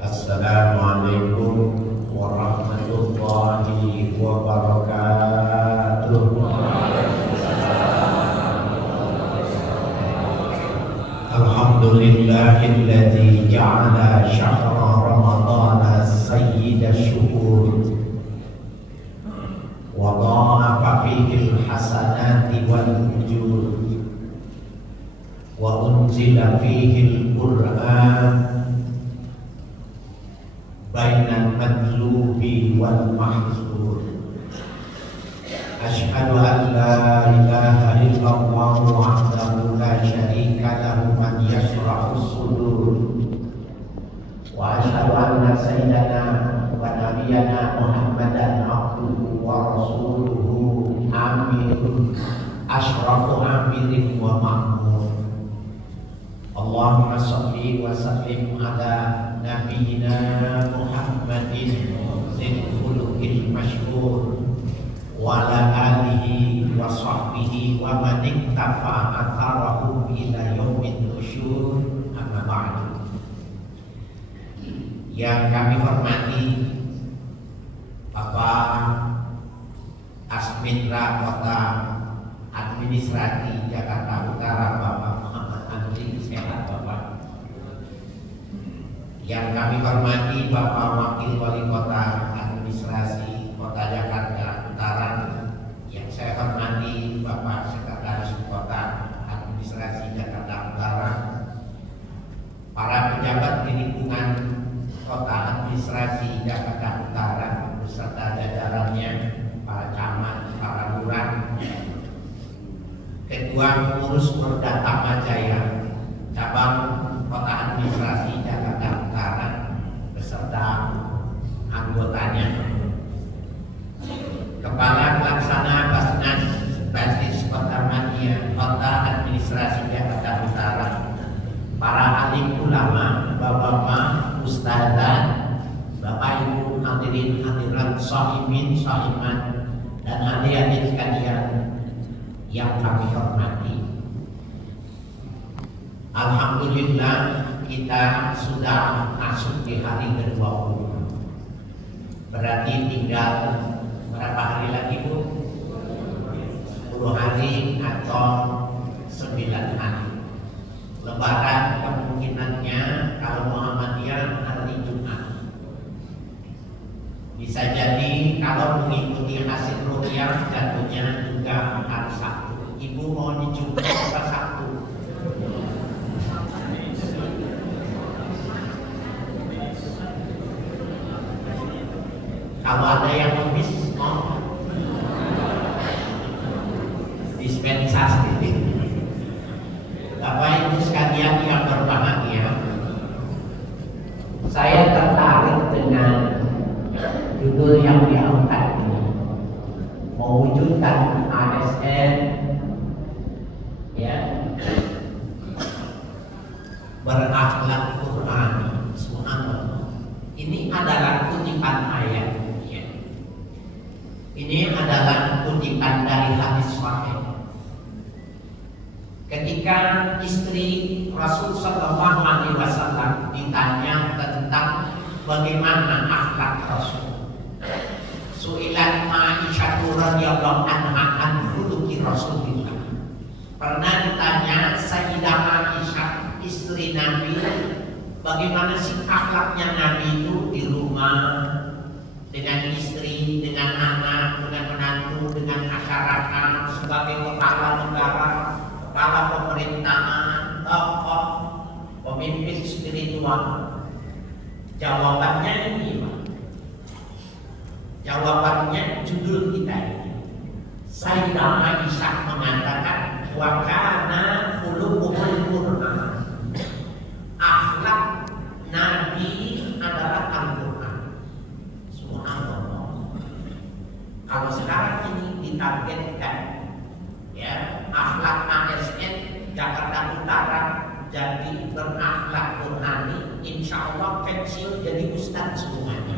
Assalamualaikum warahmatullahi wabarakatuh. Alhamdulillahilladzi ja'ala syahra ramadana sayyida syuhur wa dha'afa fihi al-hasanati wal ujur wa unzila fihi al-Qur'an bainal matlubi wal mahzur. Asyhadu an la ilaha illallah wahdahu la syarika lahu man yashra'us sudur wa asyhadu anna sayyidana wa nabiyyana Muhammadan abduhu wa rasuluhu amirun asyrafu amirin wa ma'mur. Allahumma sholli wa sallim ala nabiyyina Muhammadin zil khuluqil masyhur wa ala alihi wa sahbihi wa man iktafa atharahu ila yaumin nusyur. Amma ba'du. Yang kami hormati Bapak Asmitra Kota Administrasi Jakarta Utara, Bapak Muhammad Andri, sehat Bapak. Yang kami hormati Bapak Wakil Wali Kota Administrasi Kota Jakarta Utara, yang saya hormati Bapak Sekretaris Kota Administrasi Jakarta Utara, para pejabat di lingkungan Kota Administrasi Jakarta Utara beserta jajarannya, para camat, para lurah, Ketua Pengurus Polda Majaya Cabang Kota Administrasi Jakarta Utara beserta anggotanya, Kepala Pelaksana Basnas Basis Kota Madia Kota Administrasi Jakarta Utara, para alim ulama, bapak-bapak, ustazah, bapak ibu hadirin hadirat, shaimin shaimat, dan adik-adik sekalian yang kami hormati. Alhamdulillah, kita sudah masuk di hari ke-20. Berarti tinggal berapa hari lagi, Bu? 10 hari atau 9 hari. Lebaran kemungkinannya kalau Muhammadiyah hari Jumat. Bisa jadi kalau mengikuti hasil ruqyah jatuhnya juga hari Sabtu. Ibu mau di Jumat apa Sabtu? Kalau ada yang habis mau dispensasi. Bapak Ibu sekalian yang berbahagia, saya tertarik dengan judul yang diangkat ini, mewujudkan ASN ya berakhlak Quran. Subhanallah. Ini adalah kutipan ayat ya. Ini adalah kutipan dari hadis sahih. Ketika istri Rasul Sallallahu Alaihi Wasallam ditanya tentang bagaimana akhlak Rasul, su'ilat Aisyah radhiyallahu anha an khuluqi Rasulillah. Pernah ditanya Sayyidah Aisyah, istri Nabi, bagaimana sih akhlaknya Nabi itu di rumah, dengan istri, dengan anak, dengan menantu, dengan masyarakat, sebagai kepala negara, kepala pemerintahan, tokoh, pemimpin spiritual. Jawabannya ini, Pak. Jawabannya judul kita ini. Sayyidah Aisyah mengatakan, wa kana khuluquhul Qur'an. Akhlak Nabi adalah Al-Quran. Subhanallah. Kalau sekarang ini ditargetkan ya, akhlak ASN Jakarta Utara jadi berakhlak Qurani, insya Allah pensiun jadi ustadz semuanya,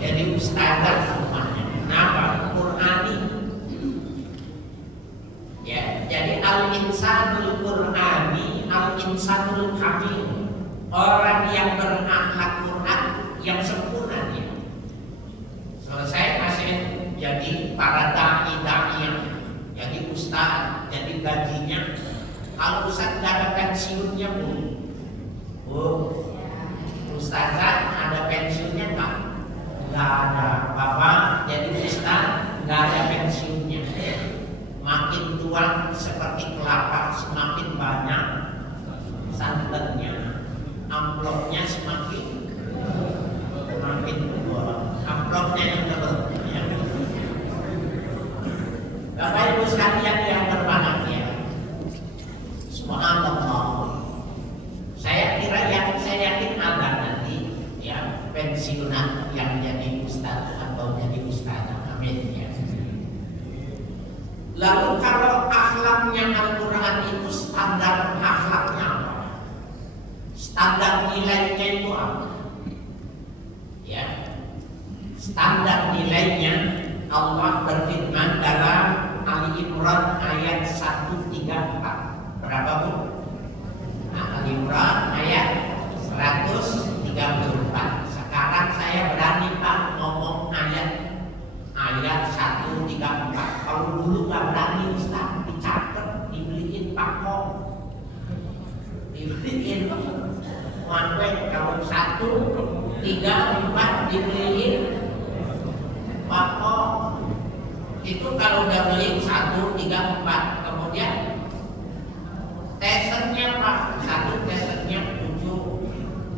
jadi ustazah semuanya. Kenapa? Qurani ya. Jadi al-insanul Qurani, al-insanul kamil. orang yang berakhlak Quran yang sempurna dia. Selesai masih jadi para dai yang jadi ustaz, jadi gajinya. Kalau ustaz nggak ada pensiunnya bu, ustazah ada pensiunnya nggak? Nggak ada. Bapak jadi ustaz nggak ada pensiunnya. Makin tua seperti kelapa, semakin banyak santannya, amplopnya semakin tua, amplopnya yang tebal. Ya. Bapak Ibu sekalian yang berbahagia, subhanallah. Saya yakin ada nanti ya pensiunan yang jadi ustaz atau jadi ustazah. Amin ya. Lalu kalau akhlaknya Al-Quran itu standar akhlaknya apa? Standar nilainya itu apa? Ya, standar nilainya Allah berfirman dalam Ali Imran ayat 134. Berapa bu? Nah, Ali Imran ayat 134. Sekarang saya berani Pak ngomong ayat 134. Kalau dulu gak berani Ustaz, dicatat, dibeliin pakok, dibeliin sampai kalau 134 dibeliin pakok. Itu kalau udah beli 134, kemudian tesernya Pak, 1 tesernya 7,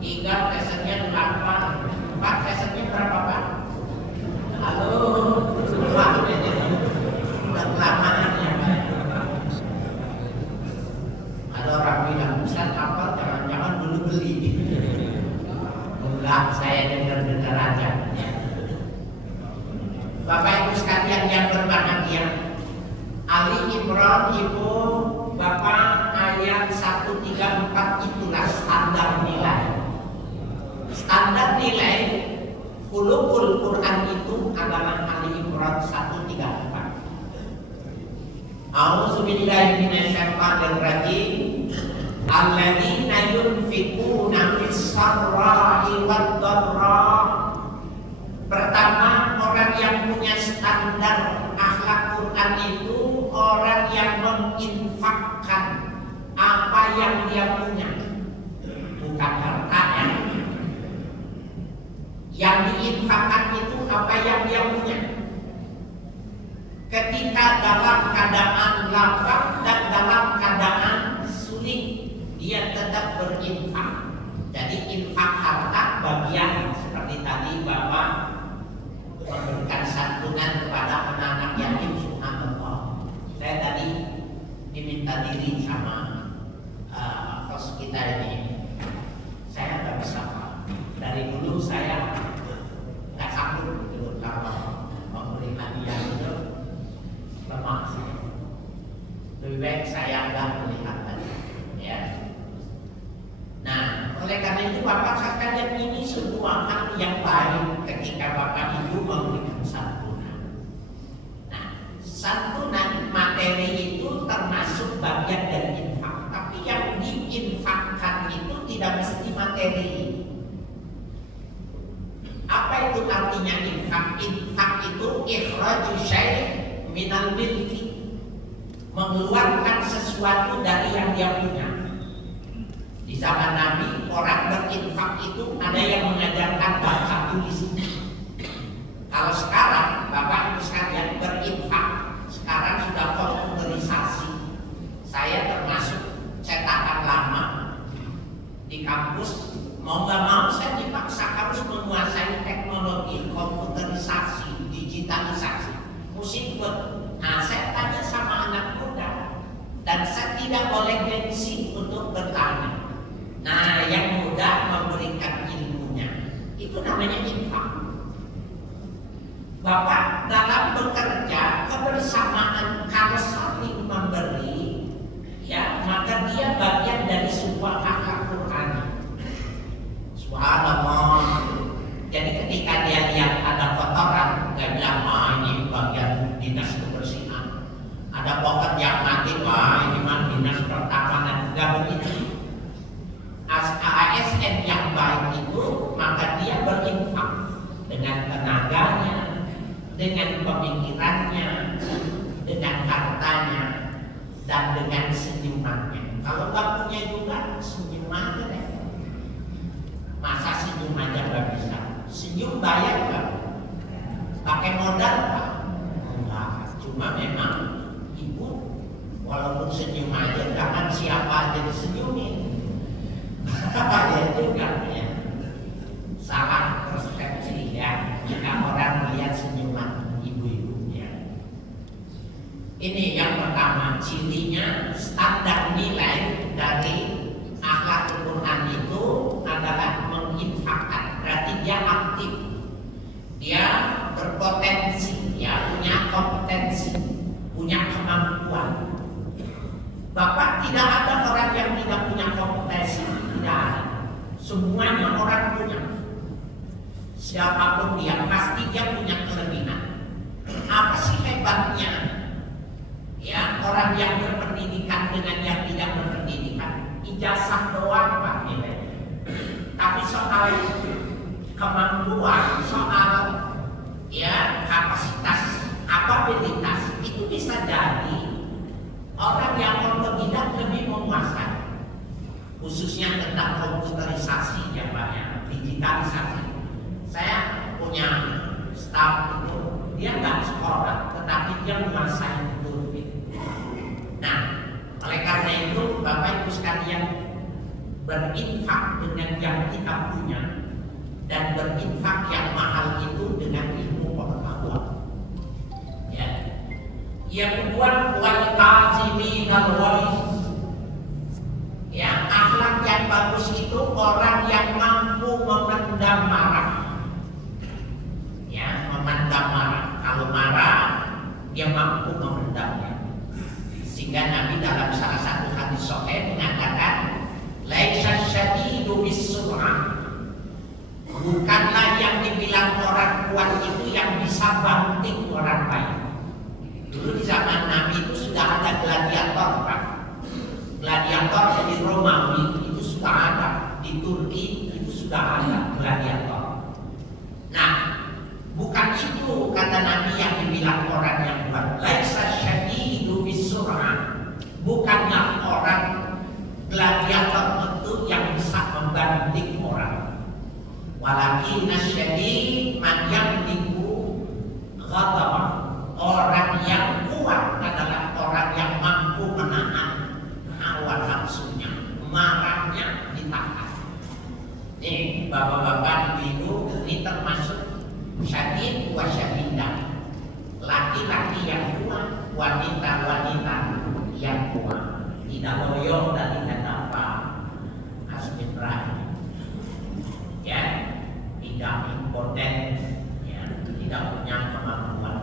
3 tesernya 8, 4 tesernya berapa Pak? Halo, udah kelamaan ya. Ada orang bilang Ustaz apa? Jangan-jangan dulu beli. Enggak, saya dengar aja. Bapak Ibu sekalian yang berbahagia, Ali Imran Ibu Bapak ayat 134 itulah standar nilai. Standar nilai Khuluqul Quran itu adalah Ali Imran 134. A'udzubillahi minasyaitonir rajim. Alladzina yunfiquna fis-sarra'i wad-dharra. Pertama, orang yang punya standar akhlak Quran itu orang yang menginfakkan apa yang dia punya, bukan harta ya. Yang diinfakkan itu apa yang dia punya. Ketika dalam keadaan lapar dan dalam keadaan sulit, dia tetap berinfak. Jadi infak harta bagian seperti tadi Bapak memberikan santunan kepada anak-anak yatim, subhanallah. Saya tadi diminta diri sama host kita ini. Saya nggak bisa Pak. Dari dulu saya nggak sanggup gitu kalau memberi hadiah itu lemah sih. Lebih baik saya nggak melihat tadi, ya. Nah, oleh karena itu Bapak sekalian ini sebuah hal yang baik ketika Bapak Ibu memberikan santunan. Nah, santunan materi itu termasuk bagian dari infak, tapi yang diinfakkan itu tidak mesti materi. Apa itu artinya infak? Infak itu ikhraju syai' minal milki, mengeluarkan sesuatu dari yang dia punya. Di zaman Nabi orang berinfak itu ada yang mengajarkan baca tulis. Kalau sekarang Bapak Ibu sekalian berinfak sekarang sudah komputerisasi. Saya termasuk cetakan lama di kampus. Mau nggak mau saya dipaksa harus menguasai teknologi komputerisasi, digitalisasi. Mesti buat. Nah, saya tanya sama anak muda dan saya tidak boleh gengsi untuk bertanya. Nah, yang muda memberikan ilmunya, itu namanya infak. Bapak dalam bekerja kebersamaan kalau saling memberi, ya maka dia bagian dari sebuah akhlak Quran. Subhanallah. Jadi ketika dia lihat ada kotoran, dia bilang, ini bagian dinas kebersihan. Ada pohon yang mati, ini mah dinas pertamanan. Enggak begitu. ASN pemikirannya, dengan hartanya, dan dengan senyumannya. Kalau nggak punya juga, senyum aja deh. Masa senyum aja nggak bisa? Senyum bayar nggak? Pakai modal nggak? Enggak. Cuma memang ibu, walaupun senyum aja, jangan siapa aja disenyumin. Ya juga ya. Salah persepsi ya jika orang melihat senyuman ibu-ibunya. Ini yang pertama, cirinya standar nilai dari akhlak Quran itu adalah menginfakkan. Berarti dia aktif, dia berpotensi, ya punya kompetensi, punya kemampuan. Bapak, tidak ada orang yang tidak punya kompetensi, tidak ada. Semuanya orang punya. Siapapun dia, pasti dia punya kelebihan. Apa sih hebatnya? Ya, orang yang berpendidikan dengan yang tidak berpendidikan, ijazah doang Pak nilainya. Tapi soal kemampuan, soal ya kapasitas, kapabilitas itu bisa jadi orang yang otodidak lebih menguasai, khususnya tentang komputerisasi ya Pak ya, digitalisasi. Saya punya staf itu, dia nggak sekolah, tetapi dia menguasai betul. Nah, oleh karena itu Bapak Ibu sekalian, berinfak dengan yang kita punya dan berinfak yang mahal itu dengan ilmu pengetahuan. Ya. Yang kedua, wal kaziminal ghaidh. Ya, akhlak yang bagus itu orang yang mampu memendam marah. Ya, memendam marah. Kalau marah, dia mampu memendamnya. Sehingga Nabi dalam salah satu hadis sahih mengatakan, laisa syadidu bis-sur'ah. Bukanlah yang dibilang orang kuat itu yang bisa banting orang lain. Dulu di zaman Nabi itu sudah ada gladiator, Pak. Gladiator di Romawi itu sudah ada, di Turki itu sudah ada gladiator. Nah, bukan itu kata Nabi yang dibilang orang yang kuat. Laisa syadidu bis-sur'ah. Bukanlah orang gladiator itu yang bisa membanting orang. Walakinna syadid man yamliku ghadabah. Orang yang kuat adalah orang yang mampu menahan hawa nafsunya, marahnya ditahan. Nih bapak-bapak ibu, ini termasuk syadid wa syadidah. Laki-laki yang kuat, wanita-wanita yang kuat. Tidak loyo dan tidak apa asmitra. Ya, tidak impoten, ya, tidak punya kemampuan.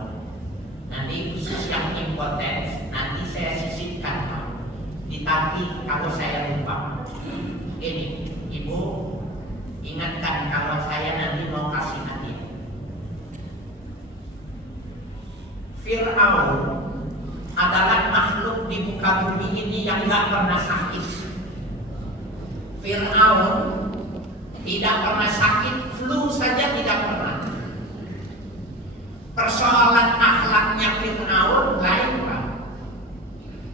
Nanti khusus yang impoten, nanti saya sisipkan ditagi kalau saya lupa. Ini, ibu, ingatkan kalau saya nanti mau kasih hadiah. Fir'aun adalah makhluk di muka bumi ini yang tidak pernah sakit. Fir'aun tidak pernah sakit, flu saja tidak pernah. Persoalan akhlaknya Fir'aun lain Pak.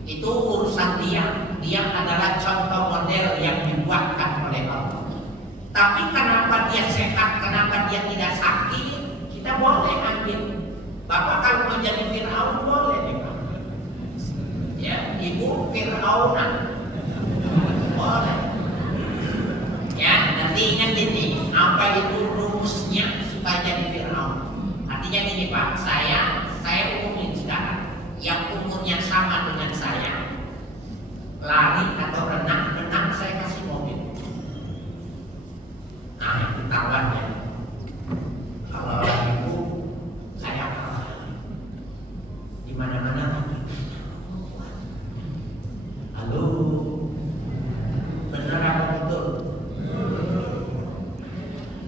Itu urusan dia. Dia adalah contoh model yang dibuatkan oleh Allah. Tapi kenapa dia sehat, kenapa dia tidak sakit, kita boleh ambil. Bapak kalau menjadi Fir'aun boleh nih Pak. Ya, ibu Fir'aunan boleh. Ya, nanti ingat ini, apa itu rumusnya supaya jadi Fir'aun. Artinya gini Pak, saya umumin sekarang, yang umurnya sama dengan saya, lari atau renang saya kasih mobil. Nah, itu tawarnya. Kalau ibu, saya di mana-mana lagi. Halo, benar apa betul?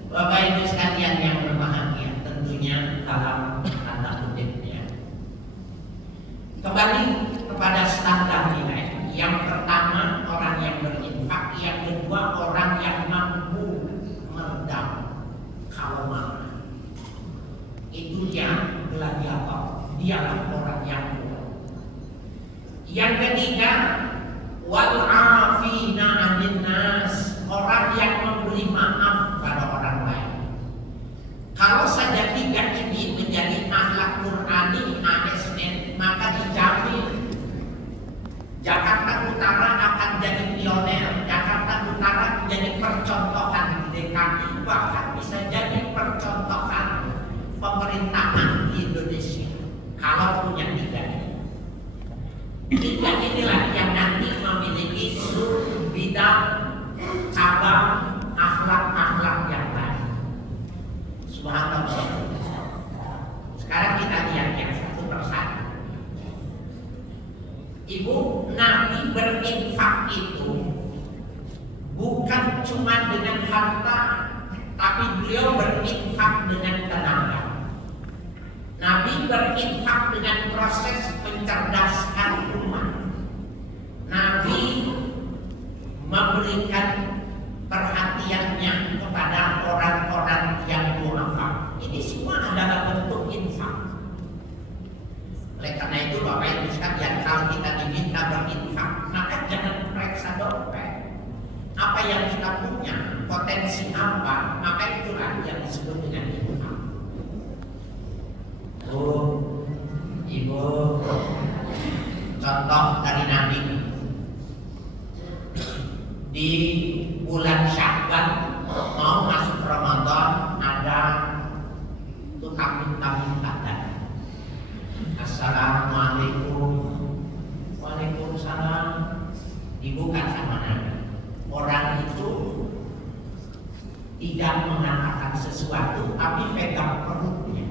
Bapak Ibu sekalian yang berbahagia, tentunya dalam tanda kutip ya. Kembali kepada standar nilai. Yang pertama orang yang berinfak, yang kedua orang yang mampu meredam kalau marah. Itu yang gladiator. dialah orang yang kuat. Yang ketiga, wal afina 'anil nas, orang yang memberi maaf pada orang lain. Kalau saja tiga ini menjadi akhlak Qur'ani ASN, maka dijamin Jakarta Utara akan jadi pioner, Jakarta Utara menjadi percontohan di DKI, bahkan bisa jadi percontohan pemerintahan di Indonesia. Kalau punya tiga ini. Tiga inilah yang nanti memiliki sub bidang cabang akhlak-akhlak yang lain. Subhanallah. Sekarang kita lihat yang satu persatu. Ibu, Nabi berinfak itu bukan cuma dengan harta, tapi beliau berinfak dengan tenaga. Nabi berinfak dengan proses mencerdaskan umat. Nabi memberikan perhatiannya kepada orang-orang yang duafa. Ini semua adalah bentuk infak. Oleh karena itu Bapak Ibu sekalian, kalau kita diminta berinfak, maka jangan periksa dompet. Apa yang kita punya, potensi apa, maka itulah yang disebut dengan infak. Ibu, contoh dari Nabi di bulan Sya'ban mau masuk Ramadan, ada tukang minta-minta. Assalamualaikum. Waalaikumsalam. Dibuka sama Nabi. Orang itu tidak mengatakan sesuatu, tapi pegang perutnya.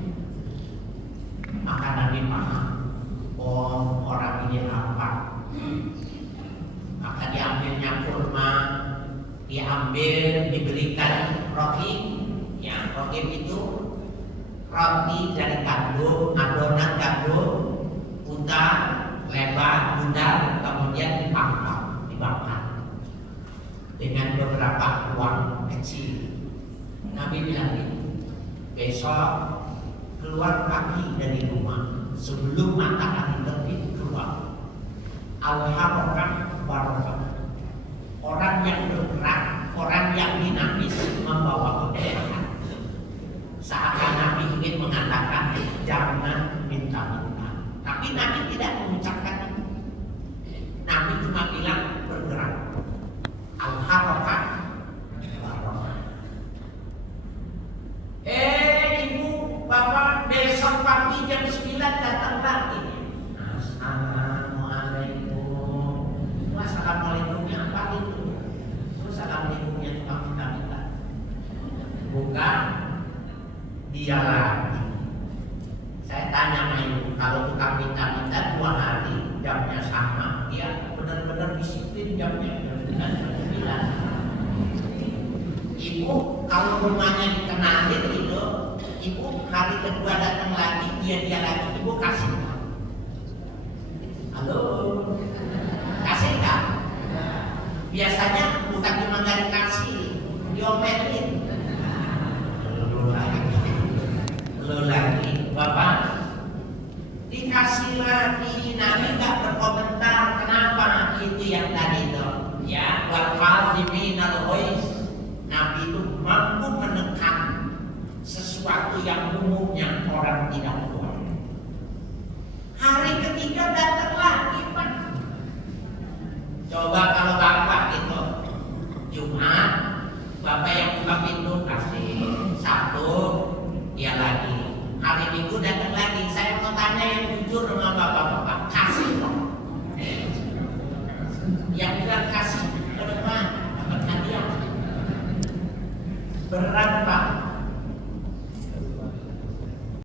Maka Nabi paham, oh orang ini lapar. Maka diambilnya kurma, diberikan roti. Ya, roti itu roti dari gandum, adonan gandum, unta, lebar, bundar, kemudian dibakar dengan beberapa uang kecil. Nabi bilang ini, besok keluar pagi dari rumah sebelum matahari terbit keluar. Al-harakah barakah. Orang yang bergerak, orang yang dinamis membawa keberkahan. Saat Nabi ingin mengatakan jangan minta-minta, tapi Nabi tidak mengucapkan itu. Nabi cuma bilang bergerak. Al-harakah barakah. Ibu, bapak, besok pagi jam 9 datang lagi. Assalamualaikum. Assalamualaikumnya apa itu? Assalamualaikumnya tukang minta-minta. Bukan. Dia lagi. Saya tanya sama ibu, kalau tukang minta-minta 2 hari jamnya sama, dia benar-benar disiplin jamnya. Ibu kalau rumahnya dikenalin itu, ibu hari kedua datang lagi, dia lagi, ibu kasih. Halo, kasih nggak? Biasanya bukan cuma nggak dikasih, diomelin. Lo lagi, bapak dikasih lagi. Nabi nggak berkomentar kenapa itu yang tadi itu. Ya, wal qaziminal ghaiz. Nabi itu mampu menekan sesuatu yang umumnya orang tidak kuat. Hari ketiga datang lagi, Pak. Coba kalau bapak itu Jumat, bapak yang buka pintu kasih. Sabtu dia lagi. Hari Minggu datang lagi. Saya mau tanya yang jujur sama bapak-bapak, kasih dong. Yang bilang kasih